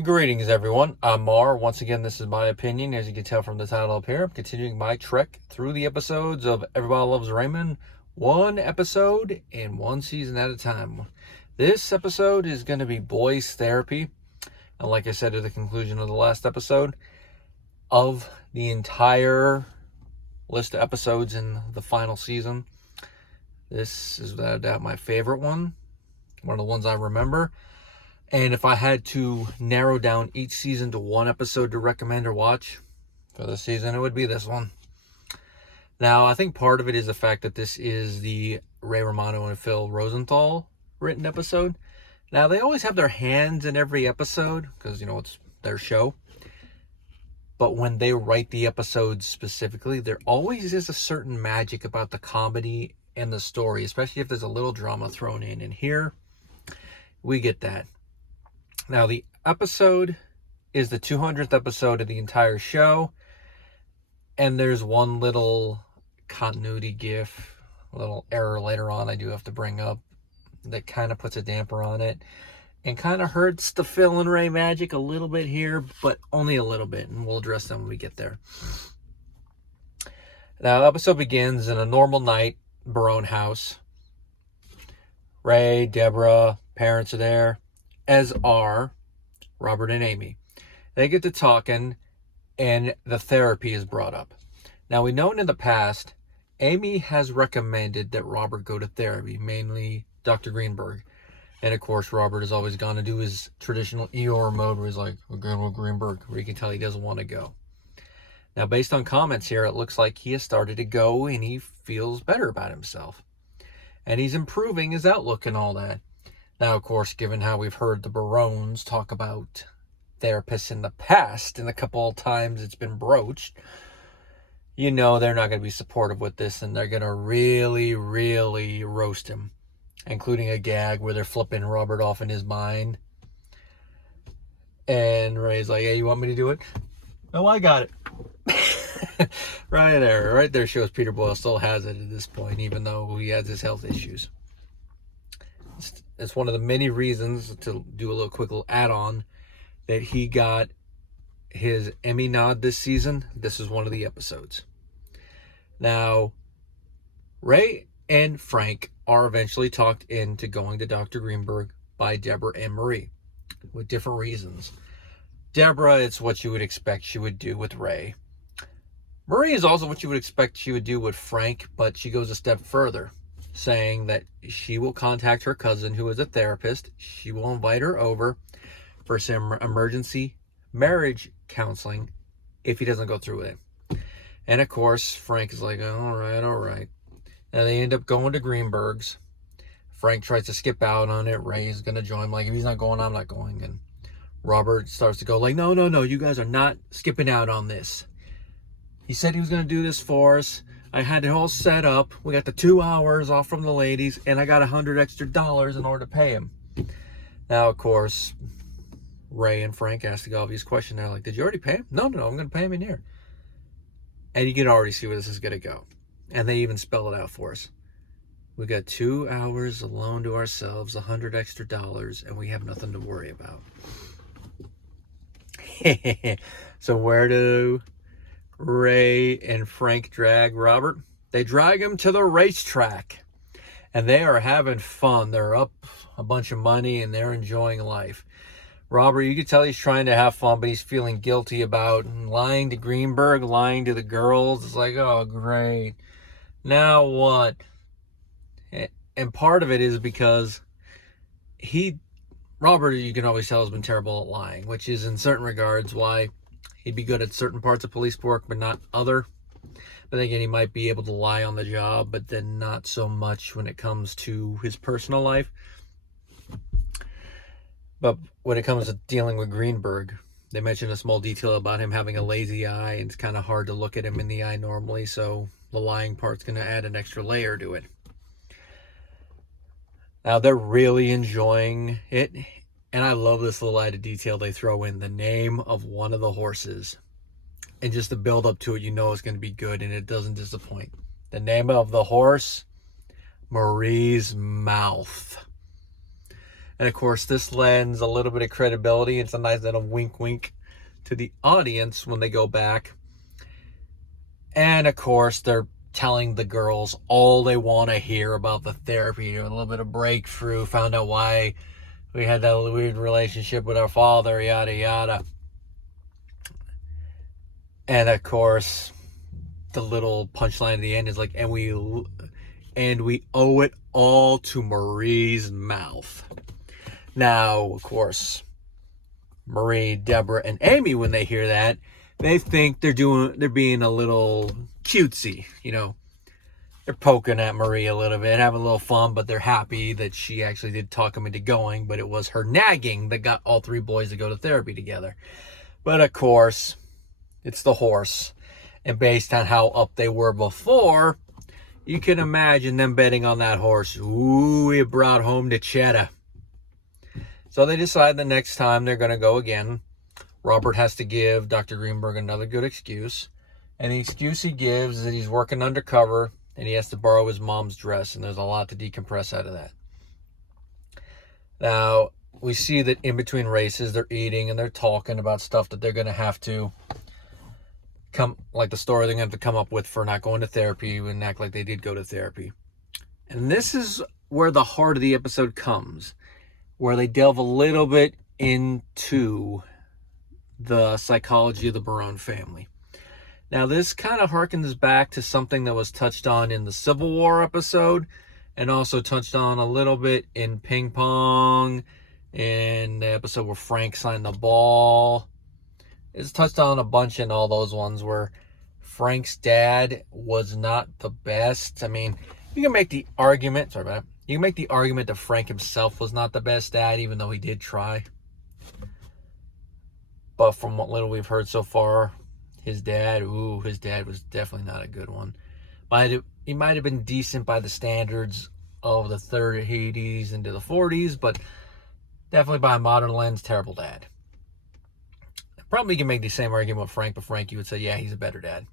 Greetings, everyone. I'm Mar. Once again, this is my opinion. As you can tell from the title up here, I'm continuing my trek through the episodes of Everybody Loves Raymond, one episode and one season at a time. This episode is going to be Boys Therapy. And like I said at the conclusion of the last episode, of the entire list of episodes in the final season, this is without a doubt my favorite one of the ones I remember. And if I had to narrow down each season to one episode to recommend or watch for the season, it would be this one. Now, I think part of it is the fact that this is the Ray Romano and Phil Rosenthal written episode. Now, they always have their hands in every episode because, it's their show. But when they write the episodes specifically, there always is a certain magic about the comedy and the story, especially if there's a little drama thrown in. And here, we get that. Now, the episode is the 200th episode of the entire show, and there's one little continuity gif, a little error later on I do have to bring up that kind of puts a damper on it and kind of hurts the Phil and Ray magic a little bit here, but only a little bit, and we'll address them when we get there. Now, the episode begins in a normal night, Barone house. Ray, Debra, parents are there, as are Robert and Amy. They get to talking, and the therapy is brought up. Now, we know in the past, Amy has recommended that Robert go to therapy, mainly Dr. Greenberg. And, of course, Robert has always gone to do his traditional Eeyore mode where he's like, we're going with Greenberg, where you can tell he doesn't want to go. Now, based on comments here, it looks like he has started to go, and he feels better about himself. And he's improving his outlook and all that. Now, of course, given how we've heard the Barones talk about therapists in the past and a couple of times it's been broached, they're not going to be supportive with this, and they're going to really, really roast him, including a gag where they're flipping Robert off in his mind. And Ray's like, hey, you want me to do it? Oh, I got it. Right there shows Peter Boyle still has it at this point, even though he has his health issues. It's one of the many reasons, to do a little quick little add-on, that he got his Emmy nod this season. This is one of the episodes. Now, Ray and Frank are eventually talked into going to Dr. Greenberg by Debra and Marie with different reasons. Debra, it's what you would expect she would do with Ray. Marie is also what you would expect she would do with Frank, but she goes a step further, saying that she will contact her cousin, who is a therapist. She will invite her over for some emergency marriage counseling if he doesn't go through with it. And of course, Frank is like, all right. And they end up going to Greenberg's. Frank tries to skip out on it. Ray's going to join him. Like, if he's not going, I'm not going. And Robert starts to go like, no, you guys are not skipping out on this. He said he was going to do this for us. I had it all set up. We got the 2 hours off from the ladies, and I got $100 extra in order to pay him. Now, of course, Ray and Frank asked the obvious question. They're like, did you already pay him? No, I'm going to pay him in here. And you can already see where this is going to go. And they even spell it out for us. We got 2 hours alone to ourselves, $100 extra, and we have nothing to worry about. So where do Ray and Frank drag Robert? They drag him to the racetrack, and they are having fun. They're up a bunch of money, and they're enjoying life. Robert, you can tell he's trying to have fun, but he's feeling guilty about lying to Greenberg, lying to the girls. It's like, oh, great. Now what? And part of it is because Robert, you can always tell, has been terrible at lying, which is in certain regards why he'd be good at certain parts of police work, but not other. But again, he might be able to lie on the job, but then not so much when it comes to his personal life. But when it comes to dealing with Greenberg, they mentioned a small detail about him having a lazy eye, and it's kind of hard to look at him in the eye normally, so the lying part's going to add an extra layer to it. Now, they're really enjoying it, and I love this little added detail they throw in, the name of one of the horses. And just the build up to it, it's going to be good, and it doesn't disappoint. The name of the horse, Marie's Mouth. And of course, this lends a little bit of credibility. It's a nice little wink wink to the audience when they go back. And of course, they're telling the girls all they want to hear about the therapy. A little bit of breakthrough, found out why we had that weird relationship with our father, yada yada. And of course, the little punchline at the end is like, and we owe it all to Marie's mouth. Now, of course, Marie, Debra, and Amy, when they hear that, they think they're being a little cutesy, you know. They're poking at Marie a little bit, having a little fun, but they're happy that she actually did talk them into going, but it was her nagging that got all three boys to go to therapy together. But of course, it's the horse. And based on how up they were before, you can imagine them betting on that horse. Ooh, it brought home the cheddar. So they decide the next time they're going to go again. Robert has to give Dr. Greenberg another good excuse. And the excuse he gives is that he's working undercover and he has to borrow his mom's dress. And there's a lot to decompress out of that. Now, we see that in between races, they're eating and they're talking about stuff that they're going to have to like the story they're going to have to come up with for not going to therapy and act like they did go to therapy. And this is where the heart of the episode comes, where they delve a little bit into the psychology of the Barone family. Now, this kind of harkens back to something that was touched on in the Civil War episode and also touched on a little bit in Ping Pong in the episode where Frank signed the ball. It's touched on a bunch in all those ones where Frank's dad was not the best. I mean, you can make the argument, you can make the argument that Frank himself was not the best dad, even though he did try. But from what little we've heard so far, his dad was definitely not a good one. He might have been decent by the standards of the 30s into the 40s, but definitely by a modern lens, terrible dad. Probably can make the same argument with Frank, but Frank, you would say, yeah, he's a better dad.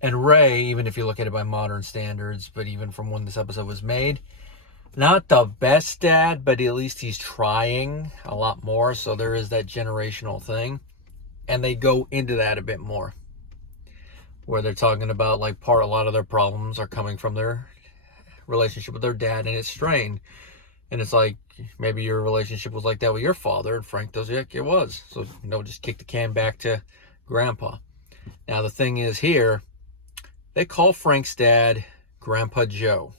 And Ray, even if you look at it by modern standards, but even from when this episode was made, not the best dad, but at least he's trying a lot more. So there is that generational thing. And they go into that a bit more, where they're talking about like a lot of their problems are coming from their relationship with their dad, and it's strained. And it's like, maybe your relationship was like that with your father. And Frank does, yeah, it was. So, just kick the can back to Grandpa. Now, the thing is here, they call Frank's dad Grandpa Joe.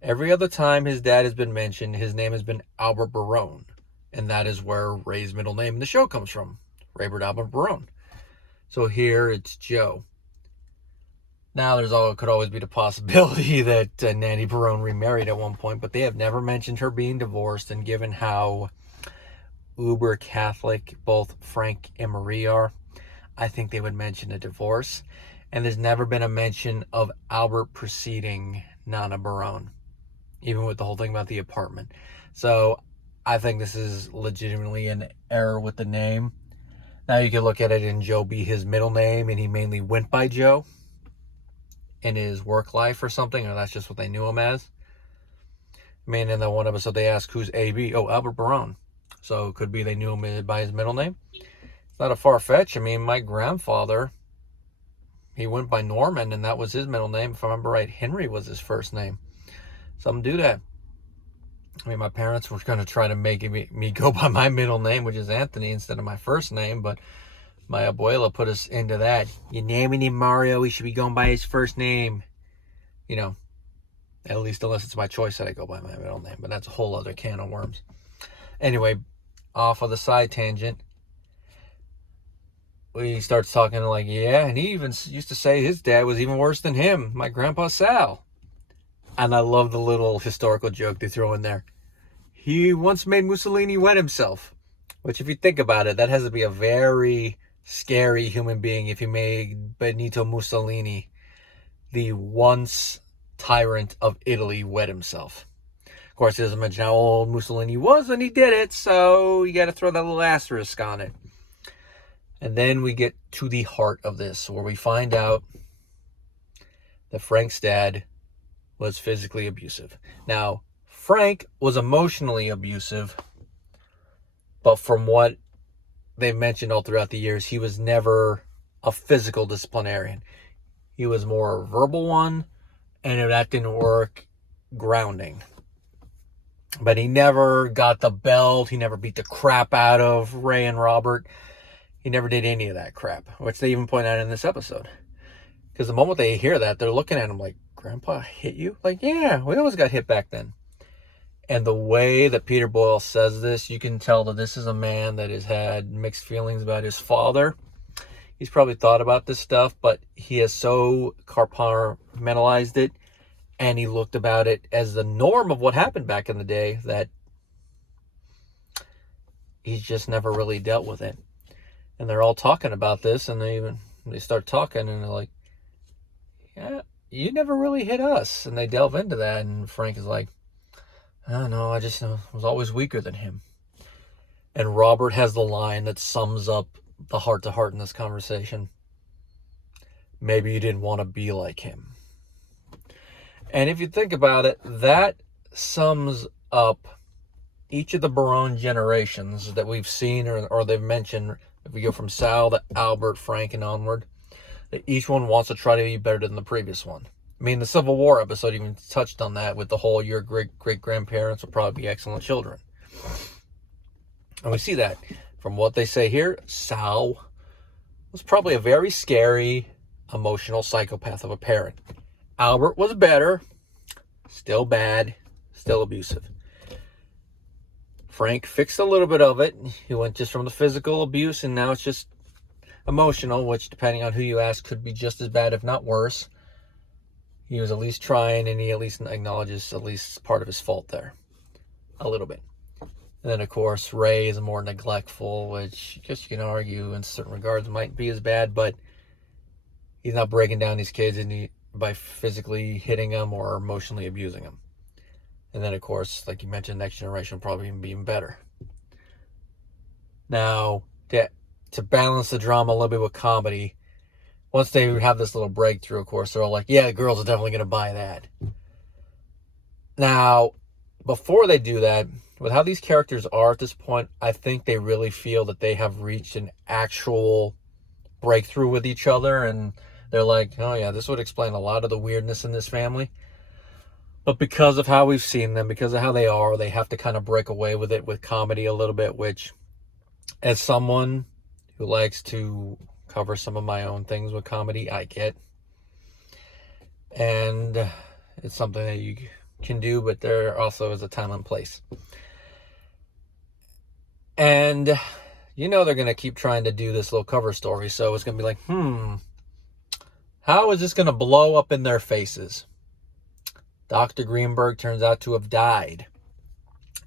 Every other time his dad has been mentioned, his name has been Albert Barone. And that is where Ray's middle name in the show comes from. Raybert Albert Barone. So here it's Joe. Now, could always be the possibility that Nanny Barone remarried at one point, but they have never mentioned her being divorced. And given how uber Catholic both Frank and Marie are, I think they would mention a divorce. And there's never been a mention of Albert preceding Nana Barone, even with the whole thing about the apartment. So I think this is legitimately an error with the name. Now, you can look at it and Joe be his middle name, and he mainly went by Joe in his work life or something, or that's just what they knew him as. I mean, in the one episode they asked who's AB. Oh, Albert Barone. So it could be they knew him by his middle name. It's not a far-fetch. I mean, my grandfather, he went by Norman, and that was his middle name. If I remember right, Henry was his first name. Some do that. I mean, my parents were going to try to make me go by my middle name, which is Anthony, instead of my first name, but my abuela put us into that. Your name ain't Mario, he should be going by his first name. At least unless it's my choice that I go by my middle name. But that's a whole other can of worms. Anyway, off of the side tangent, he starts talking like, yeah, and he even used to say his dad was even worse than him, my grandpa Sal. And I love the little historical joke they throw in there. He once made Mussolini wet himself. Which, if you think about it, that has to be a very scary human being if you made Benito Mussolini, the once tyrant of Italy, wet himself. Of course, he doesn't mention how old Mussolini was when he did it, so you got to throw that little asterisk on it. And then we get to the heart of this, where we find out that Frank's dad was physically abusive. Now, Frank was emotionally abusive, but from what they've mentioned all throughout the years, he was never a physical disciplinarian. He was more a verbal one, and if that didn't work, grounding. But he never got the belt. He never beat the crap out of Ray and Robert. He never did any of that crap, which they even point out in this episode. Because the moment they hear that, they're looking at him like, Grandpa hit you? Like, yeah, we always got hit back then. And the way that Peter Boyle says this, you can tell that this is a man that has had mixed feelings about his father. He's probably thought about this stuff, but he has so compartmentalized it, and he looked about it as the norm of what happened back in the day, that he's just never really dealt with it. And they're all talking about this, and they start talking, and they're like, yeah, you never really hit us. And they delve into that, and Frank is like, I don't know, I just was always weaker than him. And Robert has the line that sums up the heart-to-heart in this conversation. Maybe you didn't want to be like him. And if you think about it, that sums up each of the Barone generations that we've seen or they've mentioned. If we go from Sal to Albert, Frank, and onward, that each one wants to try to be better than the previous one. I mean, the Civil War episode even touched on that with the whole your great-great-grandparents will probably be excellent children. And we see that from what they say here. Sal was probably a very scary, emotional psychopath of a parent. Albert was better, still bad, still abusive. Frank fixed a little bit of it. He went just from the physical abuse, and now it's just emotional, which, depending on who you ask, could be just as bad, if not worse. He was at least trying, and he at least acknowledges at least part of his fault there. A little bit. And then, of course, Ray is more neglectful, which I guess you can argue in certain regards might be as bad, but he's not breaking down these kids by physically hitting them or emotionally abusing them. And then, of course, like you mentioned, Next Generation will probably even be even better. Now, to balance the drama a little bit with comedy, once they have this little breakthrough, of course, they're all like, yeah, the girls are definitely going to buy that. Now, before they do that, with how these characters are at this point, I think they really feel that they have reached an actual breakthrough with each other, and they're like, oh yeah, this would explain a lot of the weirdness in this family. But because of how we've seen them, because of how they are, they have to kind of break away with it with comedy a little bit, which, as someone who likes to cover some of my own things with comedy, I get. And it's something that you can do, but there also is a time and place. And you know they're going to keep trying to do this little cover story, so it's going to be like, how is this going to blow up in their faces? Dr. Greenberg turns out to have died.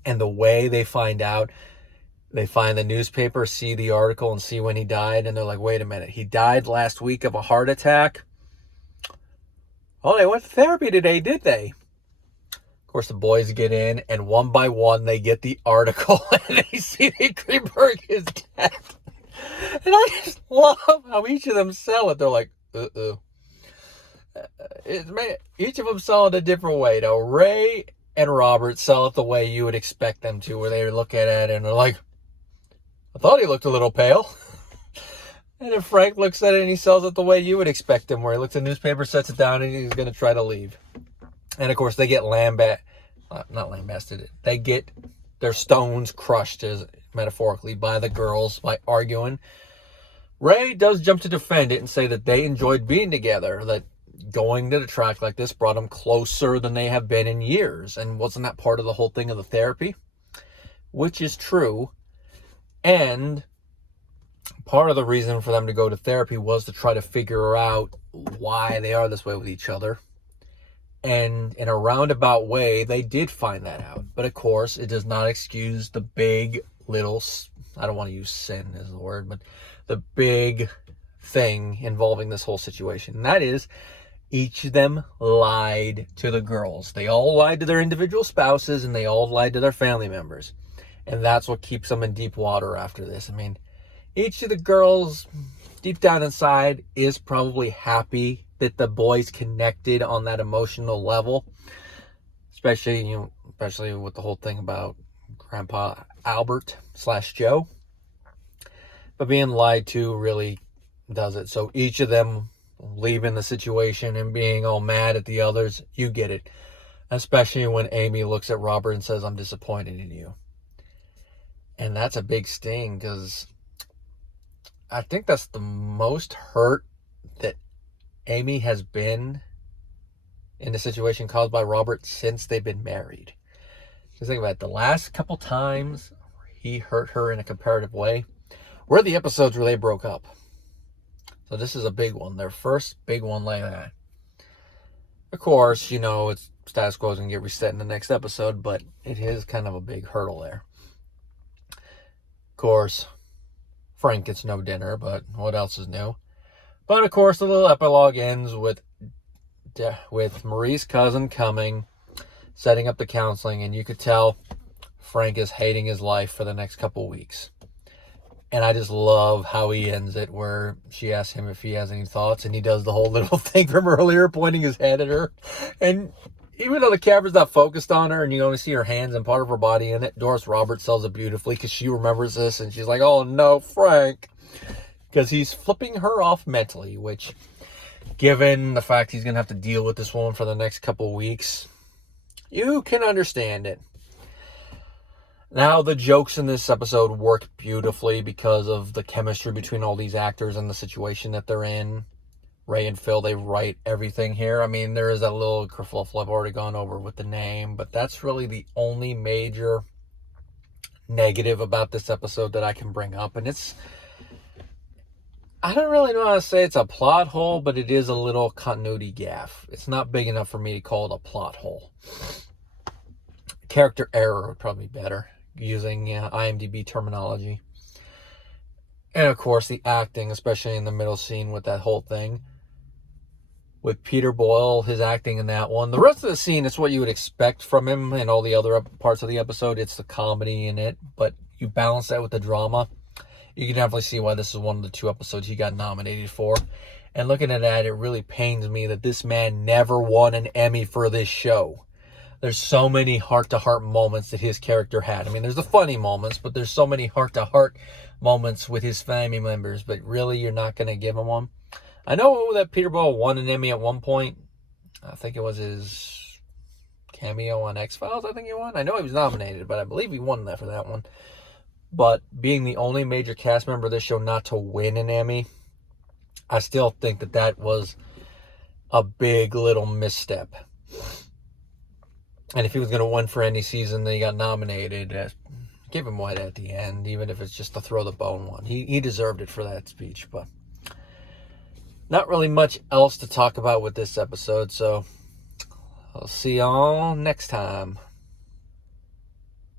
And the way they find out, they find the newspaper, see the article, and see when he died, and they're like, wait a minute, he died last week of a heart attack? Oh, they went to therapy today, did they? Of course, the boys get in, and one by one, they get the article, and they see that Greenberg is dead. And I just love how each of them sell it. They're like, each of them sell it a different way. Now, Ray and Robert sell it the way you would expect them to, where they look at it and they're like, I thought he looked a little pale. And then Frank looks at it and he sells it the way you would expect him, where he looks at the newspaper, sets it down, and he's going to try to leave. And of course, they get not lambasted. They get their stones crushed, as metaphorically, by the girls by arguing. Ray does jump to defend it and say that they enjoyed being together, that going to the track like this brought them closer than they have been in years. And wasn't that part of the whole thing of the therapy? Which is true. And part of the reason for them to go to therapy was to try to figure out why they are this way with each other. And in a roundabout way, they did find that out. But of course, it does not excuse the big little, I don't want to use sin as the word, but the big thing involving this whole situation. And that is, each of them lied to the girls. They all lied to their individual spouses, and they all lied to their family members. And that's what keeps them in deep water after this. I mean, each of the girls, deep down inside, is probably happy that the boys connected on that emotional level. Especially, especially with the whole thing about Grandpa Albert / Joe. But being lied to really does it. So each of them leaving the situation and being all mad at the others, you get it. Especially when Amy looks at Robert and says, I'm disappointed in you. And that's a big sting, because I think that's the most hurt that Amy has been in a situation caused by Robert since they've been married. Just think about it. The last couple times he hurt her in a comparative way were the episodes where they broke up. So this is a big one. Their first big one like that. Of course, it's status quo is going to get reset in the next episode, but it is kind of a big hurdle there. Of course, Frank gets no dinner, but what else is new? But of course, the little epilogue ends with Marie's cousin coming, setting up the counseling, and you could tell Frank is hating his life for the next couple weeks. And I just love how he ends it, where she asks him if he has any thoughts, and he does the whole little thing from earlier, pointing his head at her. And even though the camera's not focused on her and you only see her hands and part of her body in it, Doris Roberts sells it beautifully, because she remembers this, and she's like, oh no, Frank. Because he's flipping her off mentally, which, given the fact he's going to have to deal with this woman for the next couple weeks, you can understand it. Now, the jokes in this episode work beautifully because of the chemistry between all these actors and the situation that they're in. Ray and Phil, they write everything here. I mean, there is that little kerfluffle I've already gone over with the name, but that's really the only major negative about this episode that I can bring up. And I don't really know how to say it's a plot hole, but it is a little continuity gaffe. It's not big enough for me to call it a plot hole. Character error would probably be better, using IMDb terminology. And of course, the acting, especially in the middle scene with that whole thing. With Peter Boyle, his acting in that one. The rest of the scene, it's what you would expect from him and all the other parts of the episode. It's the comedy in it, but you balance that with the drama. You can definitely see why this is one of the 2 episodes he got nominated for. And looking at that, it really pains me that this man never won an Emmy for this show. There's so many heart-to-heart moments that his character had. I mean, there's the funny moments, but there's so many heart-to-heart moments with his family members. But really, you're not going to give him one. I know that Peter Boyle won an Emmy at one point. I think it was his cameo on X-Files, I think he won. I know he was nominated, but I believe he won that for that one. But being the only major cast member of this show not to win an Emmy, I still think that was a big little misstep. And if he was going to win for any season that he got nominated, give him one at the end, even if it's just to throw the bone one. He deserved it for that speech, but not really much else to talk about with this episode, so I'll see y'all next time.